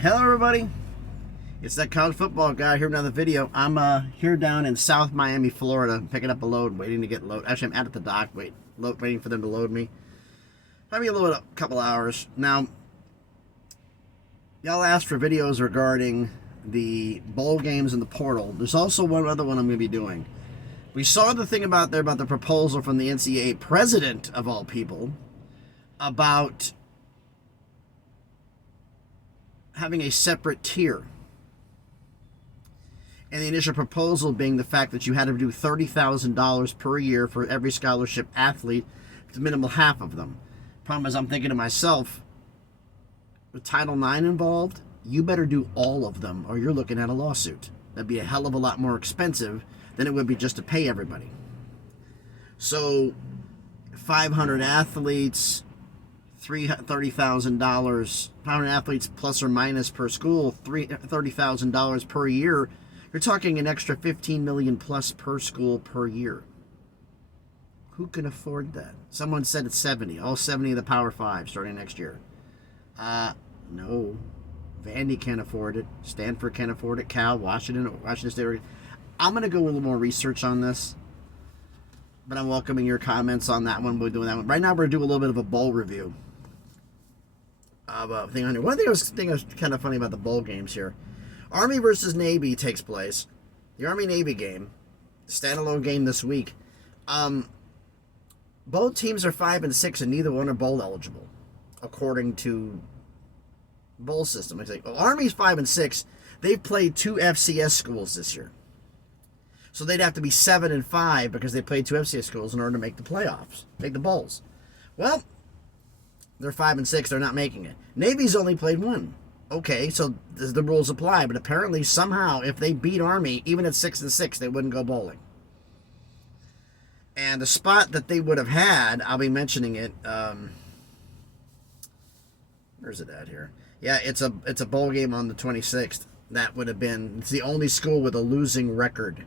Hello everybody, it's that college football guy here with another video. I'm here down in South Miami, Florida, picking up a load, waiting to get load. Actually, I'm out at the dock, waiting for them to load me. Probably a couple hours. Now, y'all asked for videos regarding the bowl games in the portal. There's also one other one I'm going to be doing. We saw the thing about the proposal from the NCAA president, of all people, about having a separate tier. And the initial proposal being the fact that you had to do $30,000 per year for every scholarship athlete, the minimal half of them. Problem is, I'm thinking to myself, with Title IX involved, you better do all of them or you're looking at a lawsuit. That'd be a hell of a lot more expensive than it would be just to pay everybody. So, 500 athletes, $30,000, 500 athletes plus or minus per school, $30,000 per year. You're talking an extra $15 million plus per school per year. Who can afford that? Someone said it's 70, all 70 of the Power Five starting next year. No. Vandy can't afford it. Stanford can't afford it. Cal, Washington State. I'm going to go with a little more research on this, but I'm welcoming your comments on that one. We're doing that one. Right now, we're going to do a little bit of a bowl review of a thing on here. One thing I was kind of funny about the bowl games here. Army versus Navy takes place. The Army-Navy game, standalone game this week. Both teams are 5-6, and neither one are bowl eligible, according to bowl system. It's like, well, Army's 5-6. They've played 2 FCS schools this year, so they'd have to be 7-5 because they played 2 FCS schools in order to make the playoffs, make the bowls. Well, they're 5-6. They're not making it. Navy's only played 1. Okay, so the rules apply, but apparently somehow if they beat Army, even at 6-6, they wouldn't go bowling. And the spot that they would have had, I'll be mentioning it. Where's it at here? Yeah, it's a bowl game on the 26th. That would have been, it's the only school with a losing record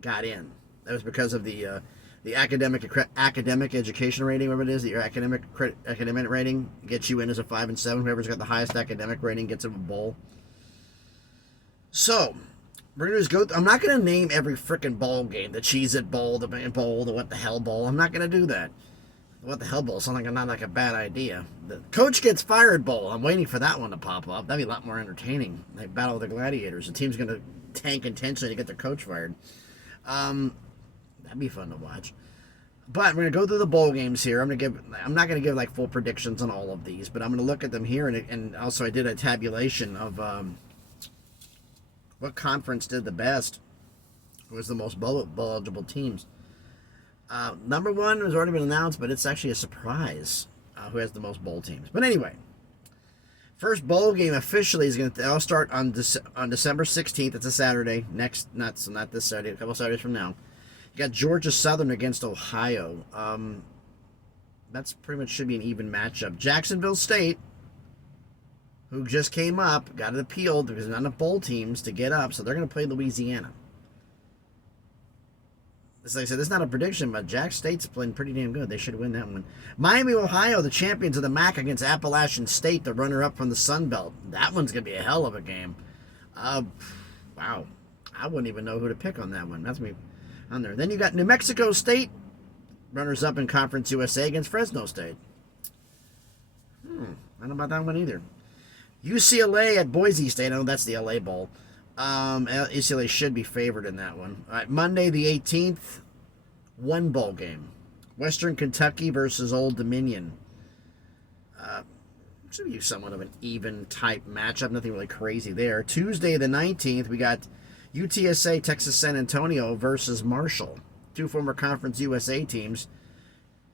got in. That was because of the academic education rating, whatever it is, your academic rating gets you in as a 5 and 7. Whoever's got the highest academic rating gets in a bowl. So we're gonna just go. I'm not gonna name every freaking bowl game: the Cheez-It Bowl, the Bowl, the What the Hell Bowl. I'm not gonna do that. The What the Hell Bowl sounds like not like a bad idea. The Coach Gets Fired Bowl. I'm waiting for that one to pop up. That'd be a lot more entertaining. Like Battle of the Gladiators. The team's gonna tank intentionally to get their coach fired. That'd be fun to watch. But we're gonna go through the bowl games here. I'm not gonna give like full predictions on all of these, but I'm gonna look at them here, and also I did a tabulation of what conference did the best, was the most bowl eligible teams. Number 1 has already been announced, but it's actually a surprise who has the most bowl teams. But anyway, first bowl game officially is going to all start on December 16th. It's a Saturday. Not this Saturday, a couple Saturdays from now. You got Georgia Southern against Ohio. That's pretty much should be an even matchup. Jacksonville State, who just came up, got it appealed because there's not enough bowl teams to get up, so they're going to play Louisiana. Like I said, this is not a prediction, but Jack State's playing pretty damn good. They should win that one. Miami, Ohio, the champions of the MAC against Appalachian State, the runner-up from the Sun Belt. That one's going to be a hell of a game. Wow. I wouldn't even know who to pick on that one. That's me on there. Then you got New Mexico State, runners-up in Conference USA against Fresno State. I don't know about that one either. UCLA at Boise State. I know that's the LA Bowl. UCLA should be favored in that one. All right, Monday the 18th, one bowl game. Western Kentucky versus Old Dominion. Should be somewhat of an even type matchup. Nothing really crazy there. Tuesday the 19th, we got UTSA Texas San Antonio versus Marshall. 2 former Conference USA teams.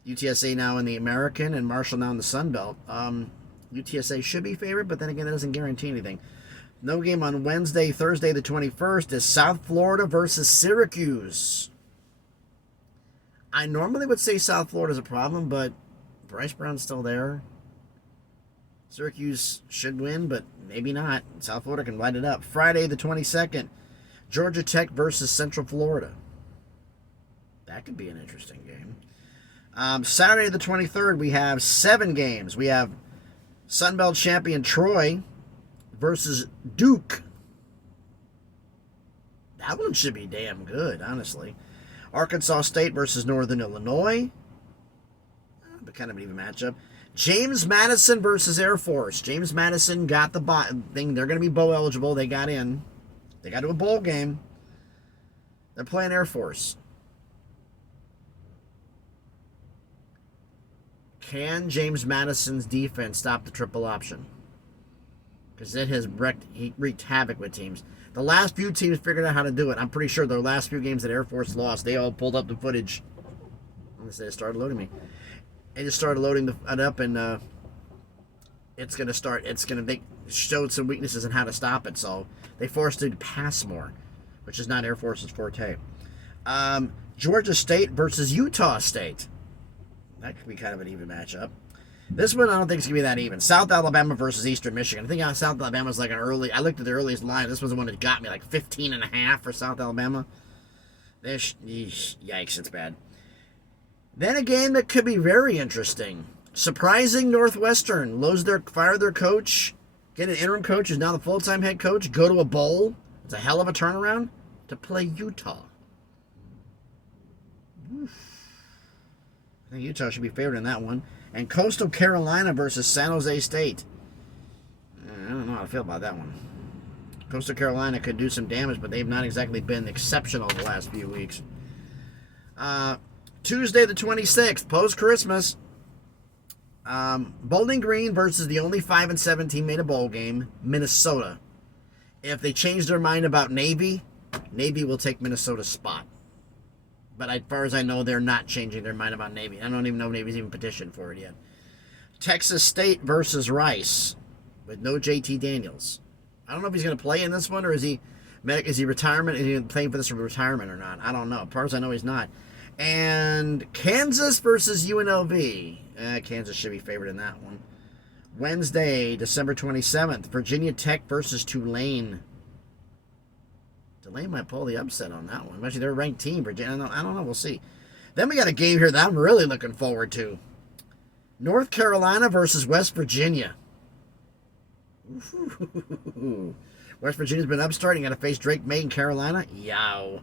UTSA now in the American and Marshall now in the Sun Belt. UTSA should be favored, but then again, that doesn't guarantee anything. No game on Wednesday. Thursday the 21st is South Florida versus Syracuse. I normally would say South Florida's a problem, but Bryce Brown's still there. Syracuse should win, but maybe not. South Florida can light it up. Friday the 22nd, Georgia Tech versus Central Florida. That could be an interesting game. Saturday the 23rd, we have 7 games. We have Sun Belt champion Troy versus Duke. That one should be damn good, honestly. Arkansas State versus Northern Illinois. But kind of an even matchup. James Madison versus Air Force. James Madison got the thing. They're going to be bowl eligible. They got in. They got to a bowl game. They're playing Air Force. Can James Madison's defense stop the triple option? Because it has wreaked havoc with teams. The last few teams figured out how to do it. I'm pretty sure the last few games that Air Force lost, they all pulled up the footage. They started loading me. They just started loading it up, and it's going to show some weaknesses in how to stop it. So they forced it to pass more, which is not Air Force's forte. Georgia State versus Utah State. That could be kind of an even matchup. This one I don't think it's going to be that even. South Alabama versus Eastern Michigan. I think South Alabama was like an early... I looked at the earliest line. This was the one that got me, like 15.5 for South Alabama. Yikes, it's bad. Then a game that could be very interesting. Surprising Northwestern. Fire their coach. Get an interim coach who's now the full-time head coach. Go to a bowl. It's a hell of a turnaround to play Utah. I think Utah should be favored in that one. And Coastal Carolina versus San Jose State. I don't know how I feel about that one. Coastal Carolina could do some damage, but they've not exactly been exceptional the last few weeks. Tuesday the 26th, post-Christmas. Bowling Green versus the only 5-7 team made a bowl game, Minnesota. If they change their mind about Navy, Navy will take Minnesota's spot. But as far as I know, they're not changing their mind about Navy. I don't even know if Navy's even petitioned for it yet. Texas State versus Rice with no JT Daniels. I don't know if he's going to play in this one, or is he retirement? Is he playing for this for retirement or not? I don't know. As far as I know, he's not. And Kansas versus UNLV. Kansas should be favored in that one. Wednesday, December 27th, Virginia Tech versus Tulane. Tulane might pull the upset on that one. Actually, they're a ranked team. Virginia, I don't know. We'll see. Then we got a game here that I'm really looking forward to. North Carolina versus West Virginia. Ooh. West Virginia's been upstarting. Got to face Drake May in Carolina. Yow.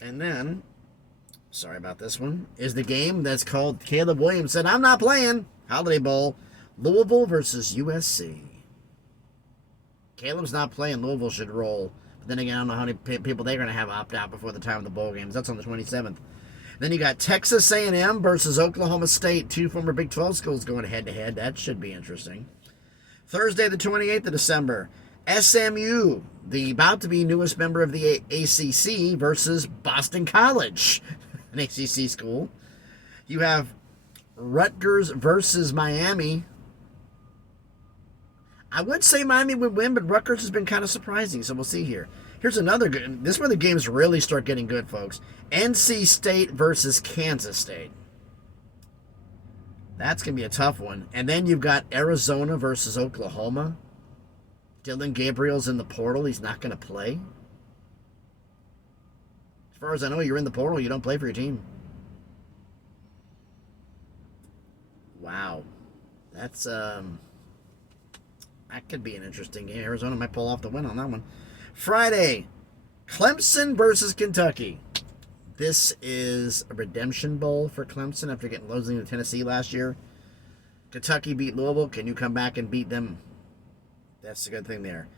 And then, sorry about this one, is the game that's called Caleb Williams said, I'm not playing. Holiday Bowl. Louisville versus USC. Caleb's not playing. Louisville should roll. But then again, I don't know how many people they're going to have opt out before the time of the bowl games. That's on the 27th. Then you got Texas A&M versus Oklahoma State. Two former Big 12 schools going head-to-head. That should be interesting. Thursday, the 28th of December. SMU, the about-to-be newest member of the ACC, versus Boston College, an ACC school. You have Rutgers versus Miami. I would say Miami would win, but Rutgers has been kind of surprising, so we'll see here. Here's another good. This is where the games really start getting good, folks. NC State versus Kansas State. That's going to be a tough one. And then you've got Arizona versus Oklahoma. Dylan Gabriel's in the portal. He's not going to play. As far as I know, you're in the portal. You don't play for your team. Wow. That's, that could be an interesting game. Arizona might pull off the win on that one. Friday, Clemson versus Kentucky. This is a redemption bowl for Clemson after losing to Tennessee last year. Kentucky beat Louisville. Can you come back and beat them? That's a good thing there.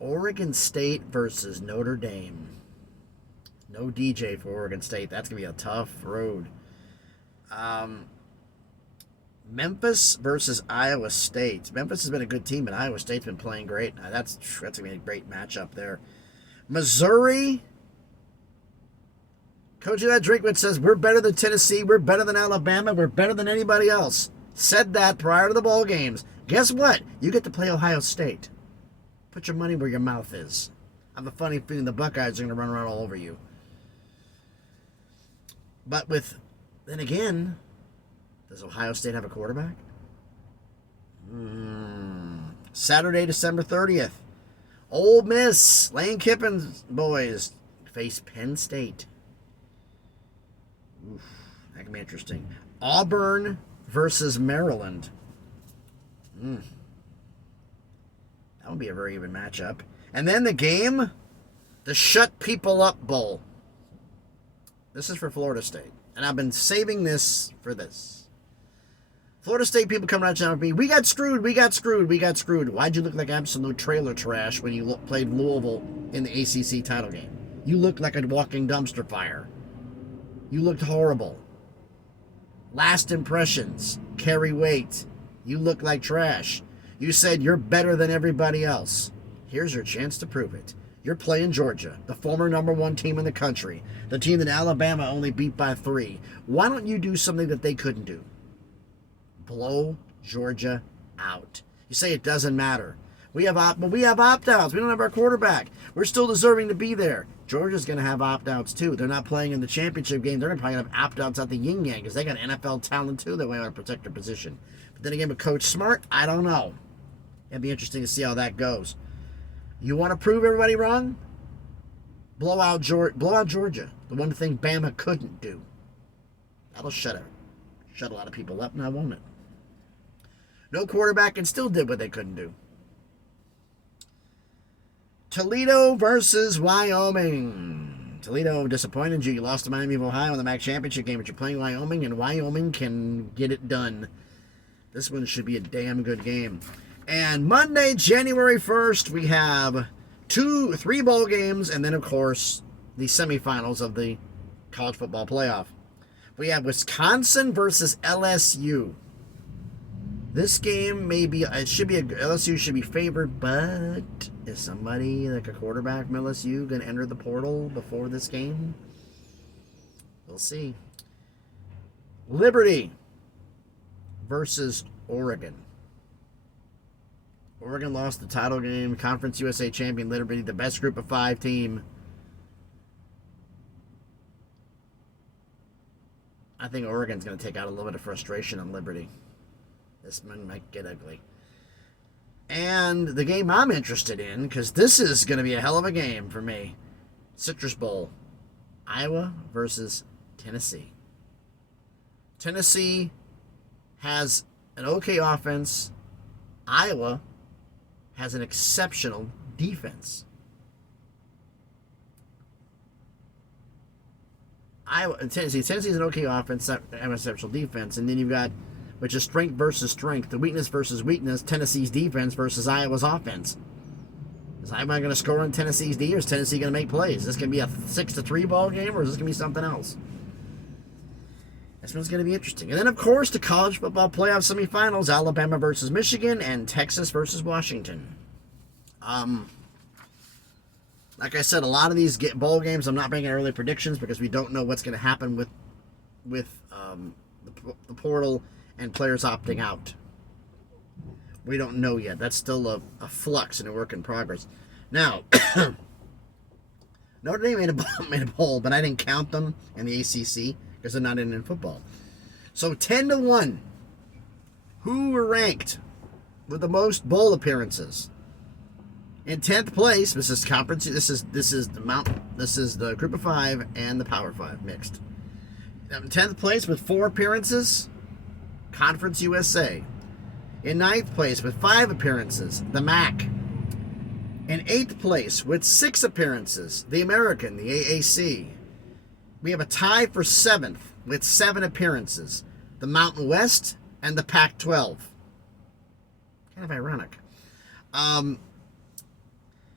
Oregon State versus Notre Dame. No DJ for Oregon State. That's going to be a tough road. Memphis versus Iowa State. Memphis has been a good team, but Iowa State's been playing great. That's going to be a great matchup there. Missouri. Coach Ed Drinkman says, we're better than Tennessee, we're better than Alabama, we're better than anybody else. Said that prior to the bowl games. Guess what? You get to play Ohio State. Put your money where your mouth is. I have a funny feeling the Buckeyes are going to run around all over you. But then again, does Ohio State have a quarterback? Saturday, December 30th. Ole Miss, Lane Kiffin's boys face Penn State. Oof, that can be interesting. Auburn versus Maryland. That'll be a very even matchup. And then the game, the Shut People Up Bowl. This is for Florida State. And I've been saving this for this. Florida State people come right down with me. We got screwed. Why'd you look like absolute trailer trash when you played Louisville in the ACC title game? You looked like a walking dumpster fire. You looked horrible. Last impressions carry weight. You look like trash. You said you're better than everybody else. Here's your chance to prove it. You're playing Georgia, the former #1 team in the country, the team that Alabama only beat by 3. Why don't you do something that they couldn't do? Blow Georgia out. You say it doesn't matter. We have opt-outs. We don't have our quarterback. We're still deserving to be there. Georgia's going to have opt-outs too. They're not playing in the championship game. They're probably going to have opt-outs at the yin-yang because they got NFL talent too that way to protect their position. But then again, with Coach Smart, I don't know. It'd be interesting to see how that goes. You want to prove everybody wrong? Blow out Georgia. The one thing Bama couldn't do. That'll shut a lot of people up, now won't it? No quarterback and still did what they couldn't do. Toledo versus Wyoming. Toledo disappointed you. You lost to Miami of Ohio in the MAC championship game, but you're playing Wyoming, and Wyoming can get it done. This one should be a damn good game. And Monday, January 1st, we have 3 bowl games, and then, of course, the semifinals of the college football playoff. We have Wisconsin versus LSU. This game LSU should be favored, but is somebody like a quarterback from LSU going to enter the portal before this game? We'll see. Liberty versus Oregon. Oregon lost the title game. Conference USA champion Liberty, the best group of 5 team. I think Oregon's going to take out a little bit of frustration on Liberty. This one might get ugly. And the game I'm interested in, because this is going to be a hell of a game for me. Citrus Bowl. Iowa versus Tennessee. Tennessee has an okay offense. Iowa has an exceptional defense. Tennessee's an okay offense, an exceptional defense, and then you've got, which is strength versus strength, the weakness versus weakness, Tennessee's defense versus Iowa's offense. Is Iowa going to score on Tennessee's D, or is Tennessee going to make plays? Is this going to be a 6-3 ball game, or is this going to be something else? This one's going to be interesting. And then, of course, the college football playoff semifinals, Alabama versus Michigan and Texas versus Washington. Like I said, a lot of these bowl games, I'm not making early predictions because we don't know what's going to happen with the portal and players opting out. We don't know yet. That's still a flux and a work in progress. Now, Notre Dame made a bowl, but I didn't count them in the ACC because they're not in football. So 10-1. Who were ranked with the most bowl appearances? In 10th place, this is conference. This is the Group of 5 and the Power 5 mixed. In 10th place with 4 appearances, Conference USA. In 9th place with 5 appearances, the MAC. In 8th place with 6 appearances, the American, the AAC. We have a tie for 7th with 7 appearances, the Mountain West and the Pac-12. Kind of ironic.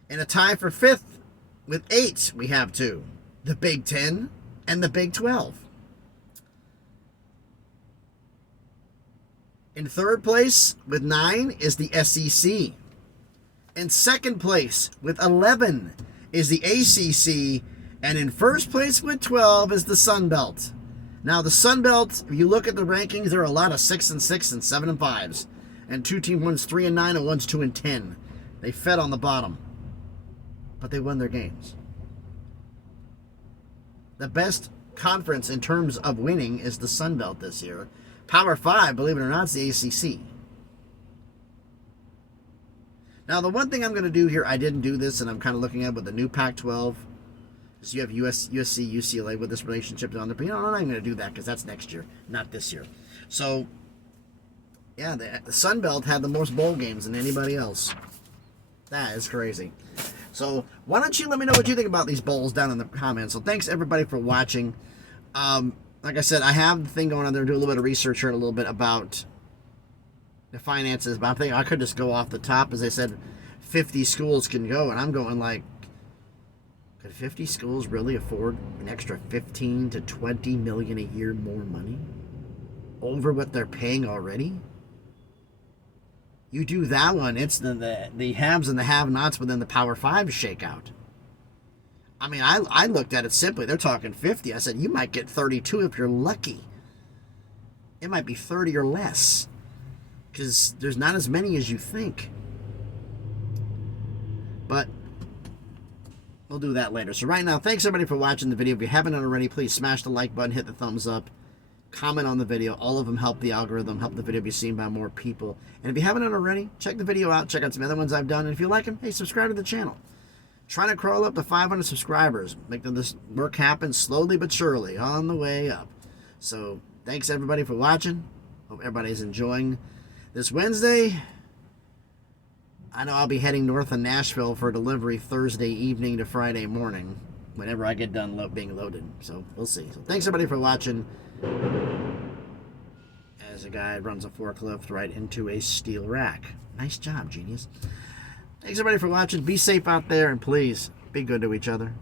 In a tie for 5th with 8, we have 2. The Big 10 and the Big 12. In 3rd place with 9 is the SEC. In 2nd place with 11 is the ACC. And in 1st place with 12 is the Sun Belt. Now, the Sun Belt, if you look at the rankings, there are a lot of 6-6 and 7-5s. And 2 teams, one's 3-9 and one's 2-10. They fed on the bottom. But they won their games. The best conference in terms of winning is the Sun Belt this year. Power 5, believe it or not, is the ACC. Now, the one thing I'm going to do here, I didn't do this, and I'm kind of looking at with the new Pac-12. So you have USC, UCLA with this relationship on there. But I'm not going to do that because that's next year, not this year. So, yeah, the Sun Belt had the most bowl games than anybody else. That is crazy. So why don't you let me know what you think about these bowls down in the comments. So thanks everybody for watching. Like I said, I have the thing going on there, do a little bit of research here, a little bit about the finances, but I'm thinking I could just go off the top. As I said, 50 schools can go, and I'm going like, could 50 schools really afford an extra 15 to 20 million a year more money over what they're paying already? You do that one, it's the haves and the have-nots within the Power 5 shake out. I mean, I looked at it simply. They're talking 50. I said, you might get 32 if you're lucky. It might be 30 or less, because there's not as many as you think. But we'll do that later. So right now, thanks everybody for watching the video. If you haven't already, please smash the like button, hit the thumbs up, comment on the video. All of them help the algorithm, help the video be seen by more people. And if you haven't already, check the video out, check out some other ones I've done. And if you like them, hey, subscribe to the channel. Trying to crawl up to 500 subscribers. Making this work happen slowly but surely, on the way up. So thanks everybody for watching. Hope everybody's enjoying this Wednesday. I know I'll be heading north of Nashville for delivery Thursday evening to Friday morning, whenever I get done being loaded. So we'll see. So thanks everybody for watching. As a guy runs a forklift right into a steel rack. Nice job, genius. Thanks everybody for watching. Be safe out there, and please be good to each other.